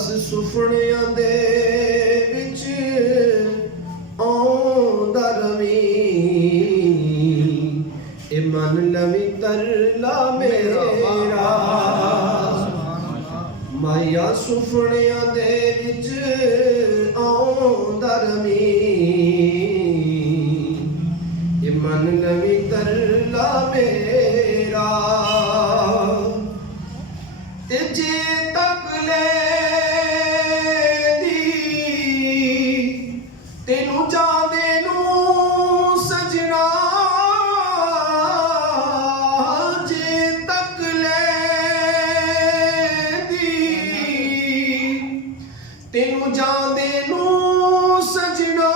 ਬਸ ਸੁਪਨਿਆਂ ਦੇ ਵਿੱਚ ਆਉਂਦਾ ਰਵੀਂ, ਇਹ ਮਨ ਲਵੀ ਤਰਲਾ ਮੇਰਾ। ਮਾਇਆ ਸੁਪਨਿਆਂ ਦੇ ਵਿੱਚ ਆਉਂਦਾ ਰਵੀਂ, ਇਹ ਮਨ ਲਵੀ ਤਰਲਾ ਮੇਰਾ। ਤੇ ਜੇ ਤੱਕ ਲੈਂਦੀ ਤੈਨੂੰ ਜਾਣੇ ਨੂੰ ਸਜਣਾ, ਜੇ ਤੱਕ ਲੈਂਦੀ ਤੈਨੂੰ ਜਾਣੇ ਨੂੰ ਸਜਣਾ,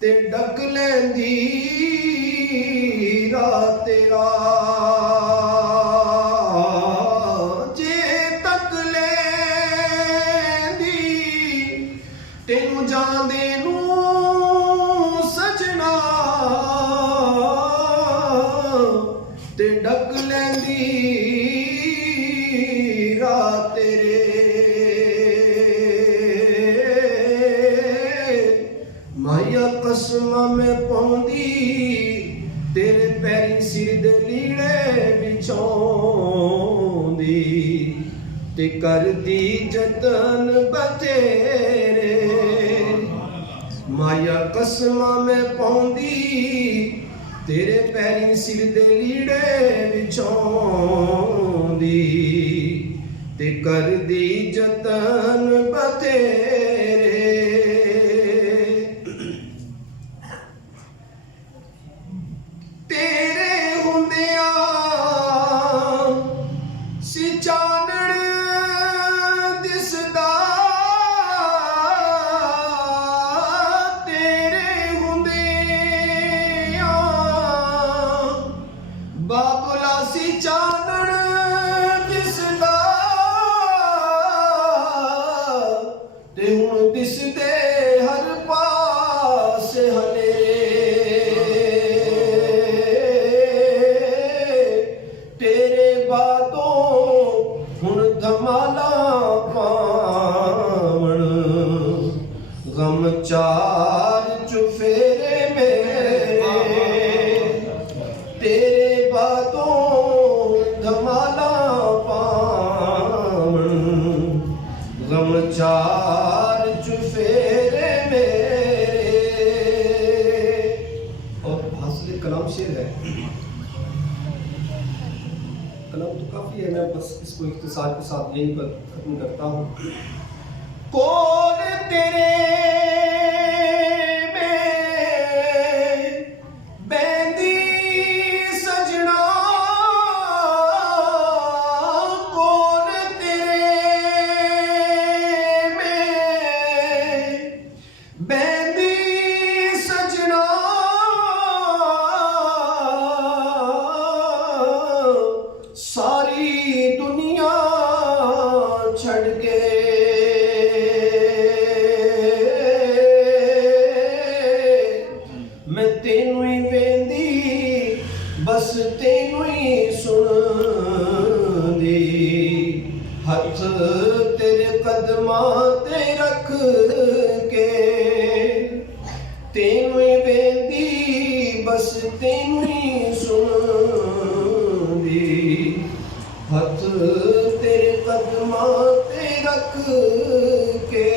ਤੇ ਡੱਕ ਲੈਂਦੀ ਤੇਰਾ। ਜੇ ਤੱਕ ਲੈਂਦੀ ਤੈਨੂੰ ਜਾਂਦੇ ਨੂੰ ਸਜਣਾ, ਤੇ ਡੱਕ ਲੈਂਦੀ ਰਾਤ ਤੇਰੇ। ਮਾਇਆ ਕਸਮਾਂ ਮੈਂ ਪਾਉਂਦੀ ਤੇਰੇ ਪੈਰੀਂ ਸਿਰ ਦੇ ਲੀੜੇ ਵਿਛਾਉਂਦੀ, ਤੇ ਕਰਦੀ ਜਤਨ ਬਥੇਰੇ। ਮਾਇਆ ਕਸਮਾਂ ਮੈਂ ਪਾਉਂਦੀ ਤੇਰੇ ਪੈਰੀਂ ਸਿਰ ਦੇ ਲੀੜੇ ਵਿਛਾਉਂਦੀ, ਤੇ ਕਰਦੀ ਜਤਨ ਬਥੇਰੇ। ਤੇਰੇ ਹੁੰਦਿਆਂ ਸੀ ਚਾਨਣ ਦਿਸਦਾ, ਤੇਰੇ ਹੁੰਦਿਆਂ ਬਾਬੁਲਾ ਸੀ ਚਾਨਣ ਦਿਸਦਾ, ਤੇ ਹੁਣ ਦਿਸਦੇ ਹਰ ਪਾਸੇ ਹਨੇਰੇ। ਹੁਣ ਧਮਾਲਾ ਪਾਵਣ ਗਮ ਚਾਰ ਚੁਫੇਰੇ ਮੇਰੇ, ਤੇਰੇ ਬਾਤੋਂ ਧਮਾਲਾ ਪਾਵਣ ਗਮ ਚਾਰ ਚੁਫੇਰੇ ਮੇਰੇ। और हासिल कलाम शेर है, कलाम तो काफी है, मैं बस इसको इख्तिसार के साथ यहीं पर खत्म करता हूँ। कौन तेरे में बैंदी सजना, कौन तेरे में बैंदी सजना, सारी दुनिया छड़ के मैं तेनू ही वेंदी, बस तेनू ही सुनदी। हथ तेरे कदमां ते रख के तेनू ही वेंदी, बस तेनू ही सुनदी। हथ तेरे कदमां ते रख के